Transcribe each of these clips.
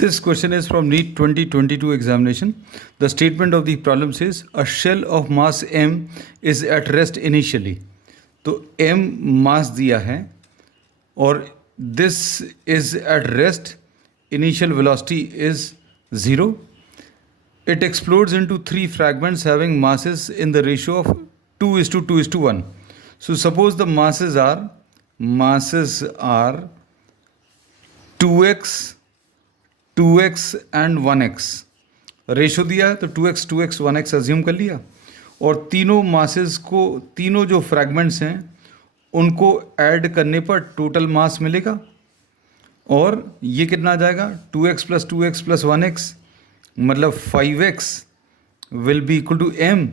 This question is from NEET 2022 examination. The statement of the problem says a shell of mass m is at rest initially. तो m mass दिया है और this is at rest. Initial velocity is 0. It explodes into 3 fragments having masses in the ratio of 2:2:1. So suppose the masses are 2x, 2x and 1x. Ratio दिया है तो 2x, 2x, 1x assume कर लिया और तीनों masses को, तीनों जो फ्रैगमेंट्स हैं उनको ऐड करने पर टोटल मास मिलेगा और ये कितना आ जाएगा 2x plus 2x plus 1x मतलब 5x will be equal to m.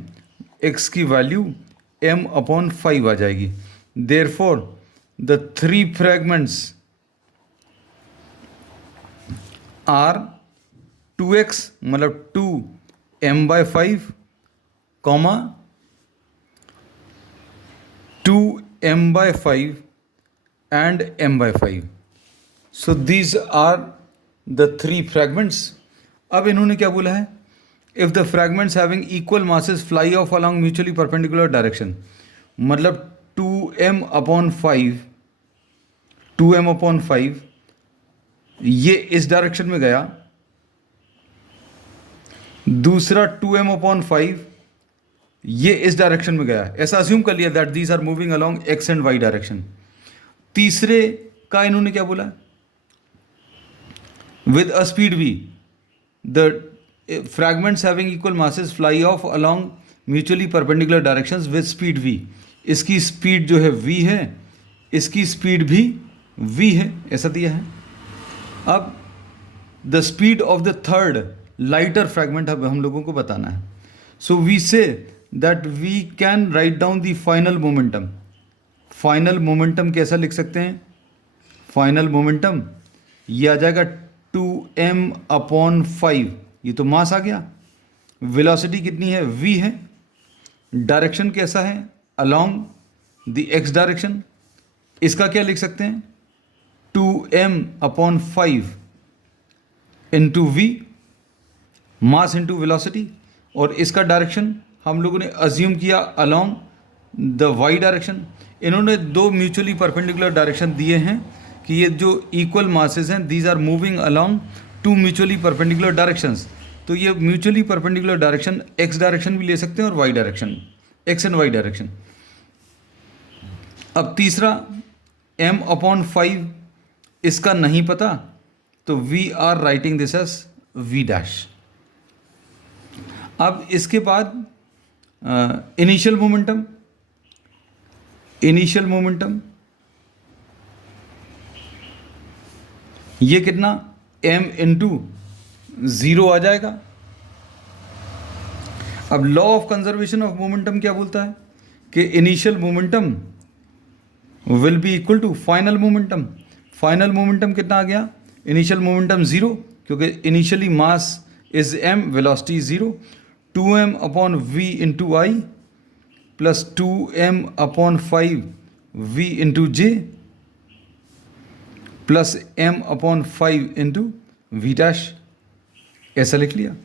x की वैल्यू m अपॉन 5 आ जाएगी. Therefore the 3 fragments are 2x मतलब 2m/5 comma 2m/5 and m/5. So these are the 3 fragments. अब इन्होंने क्या बोला है? If the fragments having equal masses fly off along mutually perpendicular direction, मतलब 2m/5 ये इस डायरेक्शन में गया, दूसरा 2m/5 ये इस डायरेक्शन में गया. ऐसा अज्यूम कर लिया that these are moving along x and y direction. तीसरे का इन्होंने क्या बोला? With a speed v the fragments having equal masses fly off along mutually perpendicular directions with speed v. इसकी स्पीड जो है v है, इसकी स्पीड भी v है, ऐसा दिया है. अब the speed of the third lighter fragment अब हम लोगों को बताना है. So we say that we can write down the final momentum. Final momentum कैसा लिख सकते हैं? फाइनल मोमेंटम ये आ जाएगा 2m/5. ये तो मास आ गया. वेलोसिटी कितनी है? v है. डायरेक्शन कैसा है? Along the x direction. इसका क्या लिख सकते हैं? 2m/5 into v, mass into velocity. और इसका डायरेक्शन हम लोगों ने अज्यूम किया अलोंग द y डायरेक्शन. इन्होंने 2 म्यूचुअली परपेंडिकुलर डायरेक्शन दिए हैं कि ये जो इक्वल मासेस हैं these are moving along 2 mutually perpendicular directions. तो ये mutually perpendicular direction x direction भी ले सकते हैं और y direction, x and y direction. अब तीसरा m/5 इसका नहीं पता तो we are writing this as v dash. अब इसके बाद इनिशियल मोमेंटम. इनिशियल मोमेंटम ये कितना? m इंटू 0 आ जाएगा. अब law of conservation of momentum क्या बोलता है कि initial momentum will be equal to final momentum. Final momentum कितना आ गया? इनिशियल मोमेंटम 0 क्योंकि initially mass is m, velocity 0. 2m/v into I plus 2m/5 v into J plus m/5 into V dash. ऐसा लिख लिया.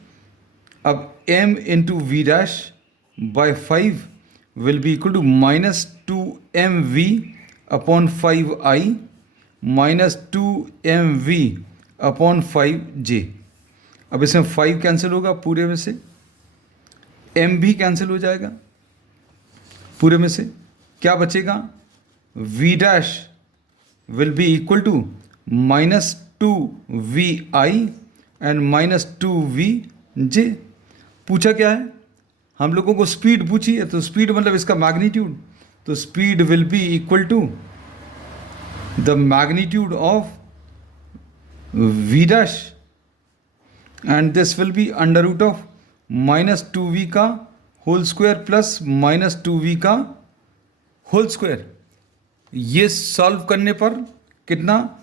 अब m into V dash by 5 will be equal to -2mv/5i minus 2mv/5j. अब इसमें 5 cancel होगा पूरे में से, m भी कैंसिल हो जाएगा पूरे में से. क्या बचेगा? v dash will be equal to -2vi and -2vj. पूछा क्या है? हम लोगों को स्पीड पूछी है, तो स्पीड मतलब इसका मैग्नीट्यूड. तो speed will be equal to the magnitude of v dash and this will be under root of -2v का होल स्क्वायर प्लस -2v का होल स्क्वायर. ये सॉल्व करने पर कितना?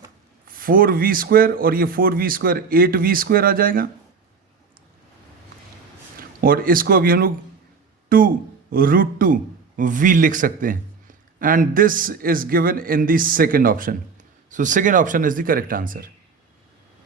4v² और ये 4v² 8v² आ जाएगा. और इसको अभी हम लोग 2√2v लिख सकते हैं. and this is given in the second option. So second option is the correct answer.